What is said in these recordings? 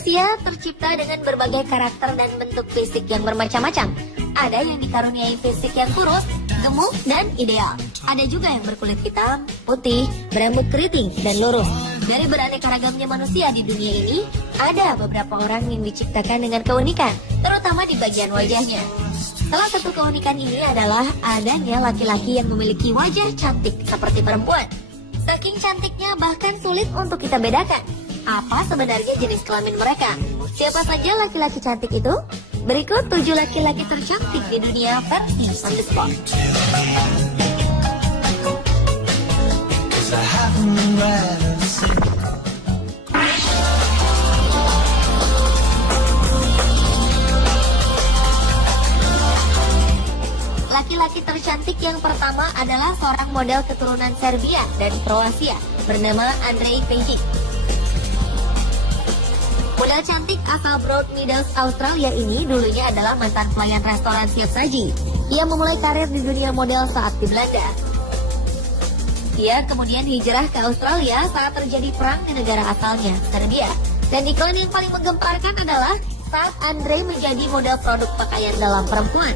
Manusia tercipta dengan berbagai karakter dan bentuk fisik yang bermacam-macam. Ada yang dikaruniai fisik yang kurus, gemuk, dan ideal. Ada juga yang berkulit hitam, putih, berambut keriting, dan lurus. Dari beraneka ragamnya manusia di dunia ini, ada beberapa orang yang diciptakan dengan keunikan, terutama di bagian wajahnya. Salah satu keunikan ini adalah adanya laki-laki yang memiliki wajah cantik seperti perempuan. Saking cantiknya bahkan sulit untuk kita bedakan apa sebenarnya jenis kelamin mereka. Siapa saja laki-laki cantik itu? Berikut 7 laki-laki tercantik di dunia versi on the spot. Laki-laki tercantik yang pertama adalah seorang model keturunan Serbia dan Kroasia bernama Andrej Pejic. Model cantik asal Broad Meadows, Australia ini dulunya adalah mantan pelayan restoran siap saji. Ia memulai karir di dunia model saat di Belanda. Ia kemudian hijrah ke Australia saat terjadi perang di negara asalnya, Serbia. Dan iklan yang paling menggemparkan adalah saat Andrej menjadi model produk pakaian dalam perempuan.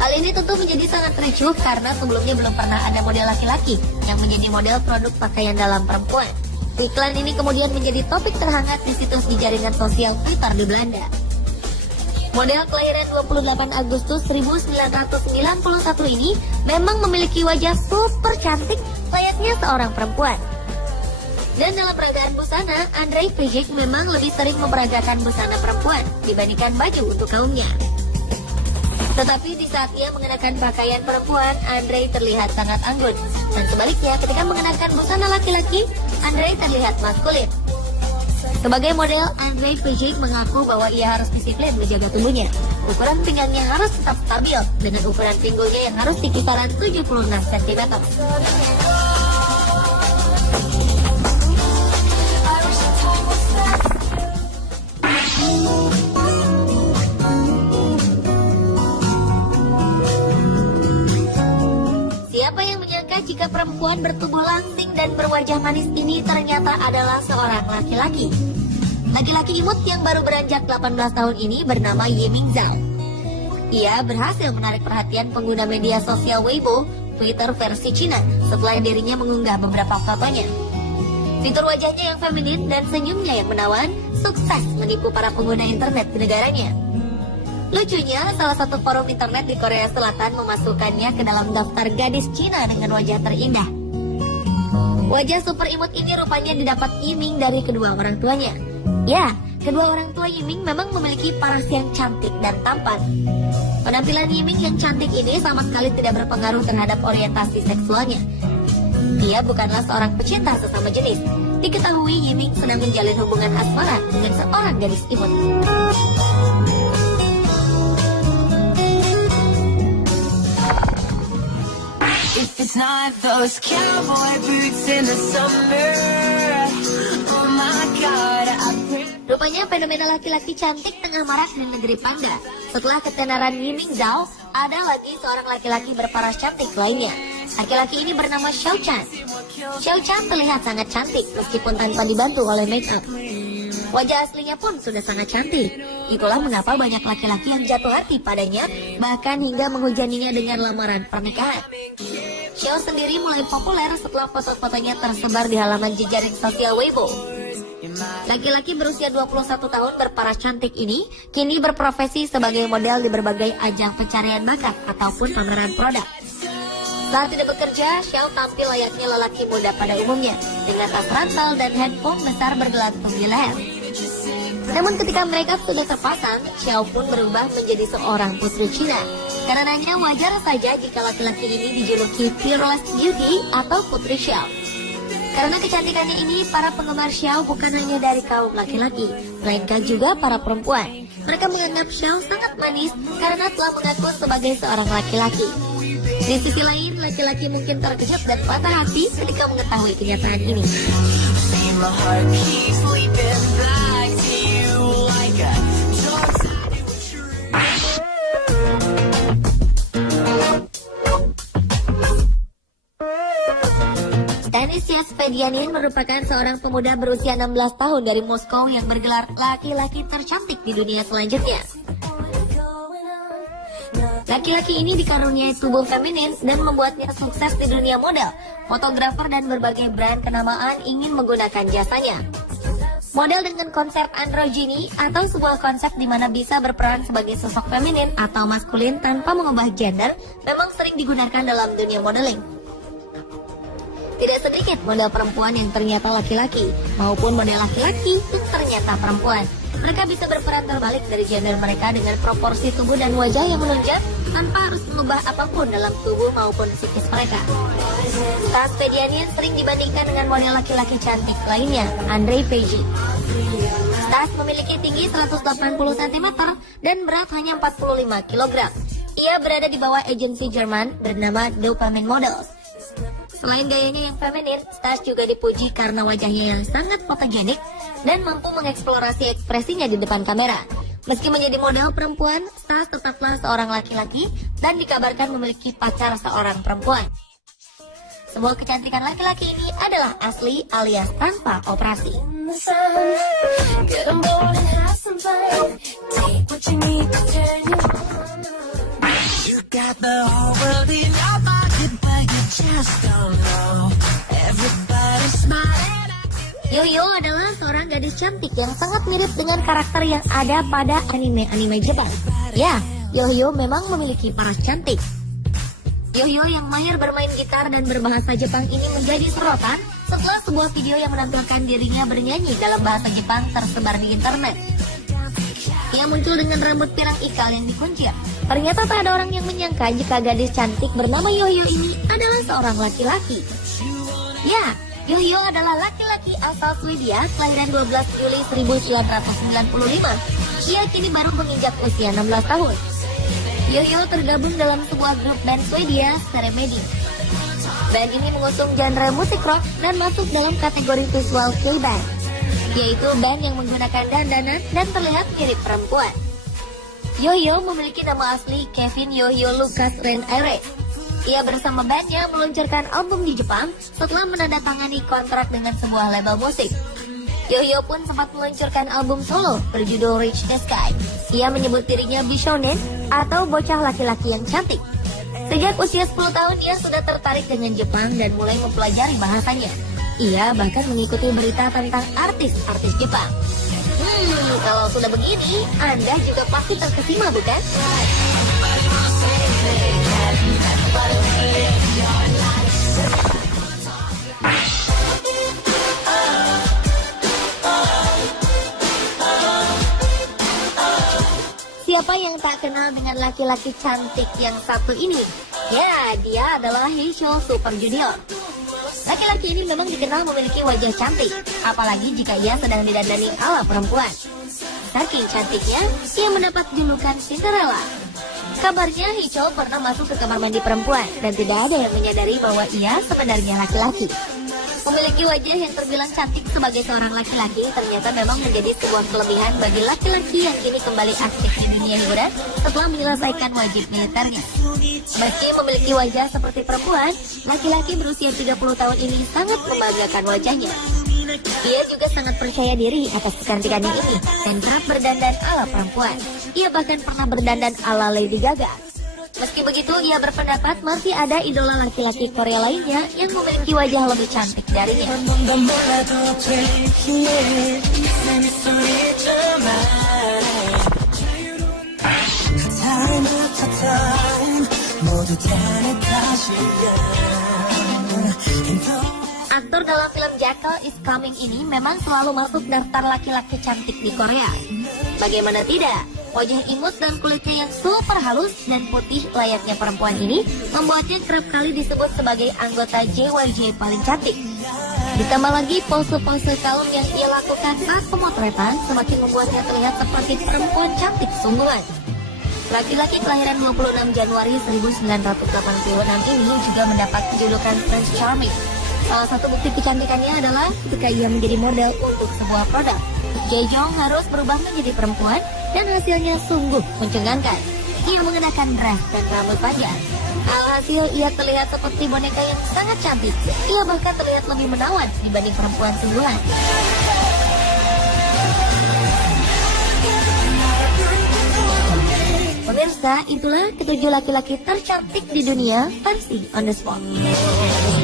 Hal ini tentu menjadi sangat ricuh karena sebelumnya belum pernah ada model laki-laki yang menjadi model produk pakaian dalam perempuan. Iklan ini kemudian menjadi topik terhangat di situs di jaringan sosial Twitter di Belanda. Model kelahiran 28 Agustus 1991 ini memang memiliki wajah super cantik layaknya seorang perempuan. Dan dalam peragaan busana, Andrej Pejic memang lebih sering memperagakan busana perempuan dibandingkan baju untuk kaumnya. Tetapi di saat ia mengenakan pakaian perempuan, Andrej terlihat sangat anggun. Dan sebaliknya, ketika mengenakan busana laki-laki, Andrej terlihat maskulin. Sebagai model, Andrej Pejic mengaku bahwa ia harus disiplin menjaga tubuhnya. Ukuran pinggangnya harus tetap stabil, dengan ukuran pinggulnya yang harus di kisaran 76 cm. Siapa yang menyangka jika perempuan bertubuh langsing dan berwajah manis ini ternyata adalah seorang laki-laki. Laki-laki imut yang baru beranjak 18 tahun ini bernama Yiming Zhao. Ia berhasil menarik perhatian pengguna media sosial Weibo, Twitter versi Cina, setelah dirinya mengunggah beberapa fotonya. Fitur wajahnya yang feminin dan senyumnya yang menawan sukses menipu para pengguna internet di negaranya. Lucunya, salah satu forum internet di Korea Selatan memasukkannya ke dalam daftar gadis Cina dengan wajah terindah. Wajah super imut ini rupanya didapat Yiming dari kedua orang tuanya. Ya, kedua orang tua Yiming memang memiliki paras yang cantik dan tampan. Penampilan Yiming yang cantik ini sama sekali tidak berpengaruh terhadap orientasi seksualnya. Ia bukanlah seorang pecinta sesama jenis. Diketahui Yiming sedang menjalin hubungan asmara dengan seorang gadis imut. It's not those cowboy boots in the summer. Oh my God, Rupanya fenomena laki-laki cantik tengah marak di negeri Panda. Setelah ketenaran Yiming Zhao, ada lagi seorang laki-laki berparas cantik lainnya. Laki-laki ini bernama Xiao Chan. Xiao Chan terlihat sangat cantik meskipun tanpa dibantu oleh make up. Wajah aslinya pun sudah sangat cantik. Itulah mengapa banyak laki-laki yang jatuh hati padanya, bahkan hingga menghujaninya dengan lamaran pernikahan. Xiao sendiri mulai populer setelah foto-fotonya tersebar di halaman jejaring sosial Weibo. Laki-laki berusia 21 tahun berparas cantik ini kini berprofesi sebagai model di berbagai ajang pencarian bakat ataupun pameran produk. Saat tidak bekerja, Xiao tampil layaknya lelaki muda pada umumnya, dengan tas ransel dan handphone besar bergelantung di leher. Namun ketika makeup sudah terpasang, Xiao pun berubah menjadi seorang putri Cina. Karenanya wajar saja jika laki-laki ini dijuluki Fearless Beauty atau Putri Xiao. Karena kecantikannya ini, para penggemar Xiao bukan hanya dari kaum laki-laki, melainkan juga para perempuan. Mereka menganggap Xiao sangat manis karena telah mengaku sebagai seorang laki-laki. Di sisi lain, laki-laki mungkin terkejut dan patah hati ketika mengetahui kenyataan ini. Tunisia Spedianin merupakan seorang pemuda berusia 16 tahun dari Moskow yang bergelar laki-laki tercantik di dunia selanjutnya. Laki-laki ini dikaruniai tubuh feminin dan membuatnya sukses di dunia model. Fotografer dan berbagai brand kenamaan ingin menggunakan jasanya. Model dengan konsep androgyny atau sebuah konsep di mana bisa berperan sebagai sosok feminin atau maskulin tanpa mengubah gender memang sering digunakan dalam dunia modeling. Tidak sedikit model perempuan yang ternyata laki-laki maupun model laki-laki yang ternyata perempuan. Mereka bisa berperan terbalik dari gender mereka dengan proporsi tubuh dan wajah yang menunjang tanpa harus mengubah apapun dalam tubuh maupun psikis mereka. Stas Spedianin sering dibandingkan dengan model laki-laki cantik lainnya, Andrei Peji. Stas memiliki tinggi 180 cm dan berat hanya 45 kg. Ia berada di bawah agensi Jerman bernama Dopamine Models. Selain gayanya yang feminin, Stas juga dipuji karena wajahnya yang sangat fotogenik dan mampu mengeksplorasi ekspresinya di depan kamera. Meski menjadi model perempuan, Stas tetaplah seorang laki-laki dan dikabarkan memiliki pacar seorang perempuan. Semua kecantikan laki-laki ini adalah asli alias tanpa operasi. Yoyo adalah seorang gadis cantik yang sangat mirip dengan karakter yang ada pada anime-anime Jepang. Ya, Yoyo memang memiliki paras cantik. Yoyo yang mahir bermain gitar dan berbahasa Jepang ini menjadi sorotan setelah sebuah video yang menampilkan dirinya bernyanyi dalam bahasa Jepang tersebar di internet. Ia muncul dengan rambut pirang ikal yang dikuncir. Ternyata tak ada orang yang menyangka jika gadis cantik bernama Yoyo ini adalah seorang laki-laki. Ya, Yoyo adalah laki-laki asal Swedia, kelahiran 12 Juli 1995. Ia kini baru menginjak usia 16 tahun. Yoyo tergabung dalam sebuah grup band Swedia, Ceremedy. Band ini mengusung genre musik rock dan masuk dalam kategori visual K-band, yaitu band yang menggunakan dandanan dan terlihat mirip perempuan. Yoyo memiliki nama asli Kevin Yoyo Lucas Ren Aires. Ia bersama bandnya meluncurkan album di Jepang setelah menandatangani kontrak dengan sebuah label musik. Yoyo pun sempat meluncurkan album solo berjudul Reach the Sky. Ia menyebut dirinya Bishonen atau bocah laki-laki yang cantik. Sejak usia 10 tahun ia sudah tertarik dengan Jepang dan mulai mempelajari bahasanya. Ia bahkan mengikuti berita tentang artis-artis Jepang. Kalau sudah begini, Anda juga pasti terkesima, bukan? Siapa yang tak kenal dengan laki-laki cantik yang satu ini? Ya, dia adalah Heicho Super Junior. Laki-laki ini memang dikenal memiliki wajah cantik, apalagi jika ia sedang didandani ala perempuan. Saking cantiknya, ia mendapat julukan Cinderella. Kabarnya Heicho pernah masuk ke kamar mandi perempuan dan tidak ada yang menyadari bahwa ia sebenarnya laki-laki. Memiliki wajah yang terbilang cantik sebagai seorang laki-laki ternyata memang menjadi sebuah kelebihan bagi laki-laki yang kini kembali aktif di dunia hiburan setelah menyelesaikan wajib militernya. Meski memiliki wajah seperti perempuan, laki-laki berusia 30 tahun ini sangat membanggakan wajahnya. Ia juga sangat percaya diri atas kecantikannya ini dan kerap berdandan ala perempuan. Ia bahkan pernah berdandan ala Lady Gaga. Meski begitu, ia berpendapat masih ada idola laki-laki Korea lainnya yang memiliki wajah lebih cantik darinya. Aktor dalam film Jackal is Coming ini memang selalu masuk daftar laki-laki cantik di Korea. Bagaimana tidak, wajah imut dan kulitnya yang super halus dan putih layaknya perempuan ini membuatnya kerap kali disebut sebagai anggota JYJ paling cantik. Ditambah lagi pose-pose kalem yang ia lakukan saat pemotretan semakin membuatnya terlihat seperti perempuan cantik sungguhan. Laki-laki kelahiran 26 Januari 1986 ini juga mendapat julukan Prince Charming. Salah satu bukti kecantikannya adalah ketika ia menjadi model untuk sebuah produk. Jae-jong harus berubah menjadi perempuan dan hasilnya sungguh mencengangkan. Ia mengenakan dress dan rambut panjang. Alhasil ia terlihat seperti boneka yang sangat cantik. Ia bahkan terlihat lebih menawan dibanding perempuan sungguhan. Pemirsa, itulah ketujuh laki-laki tercantik di dunia versi On The Spot.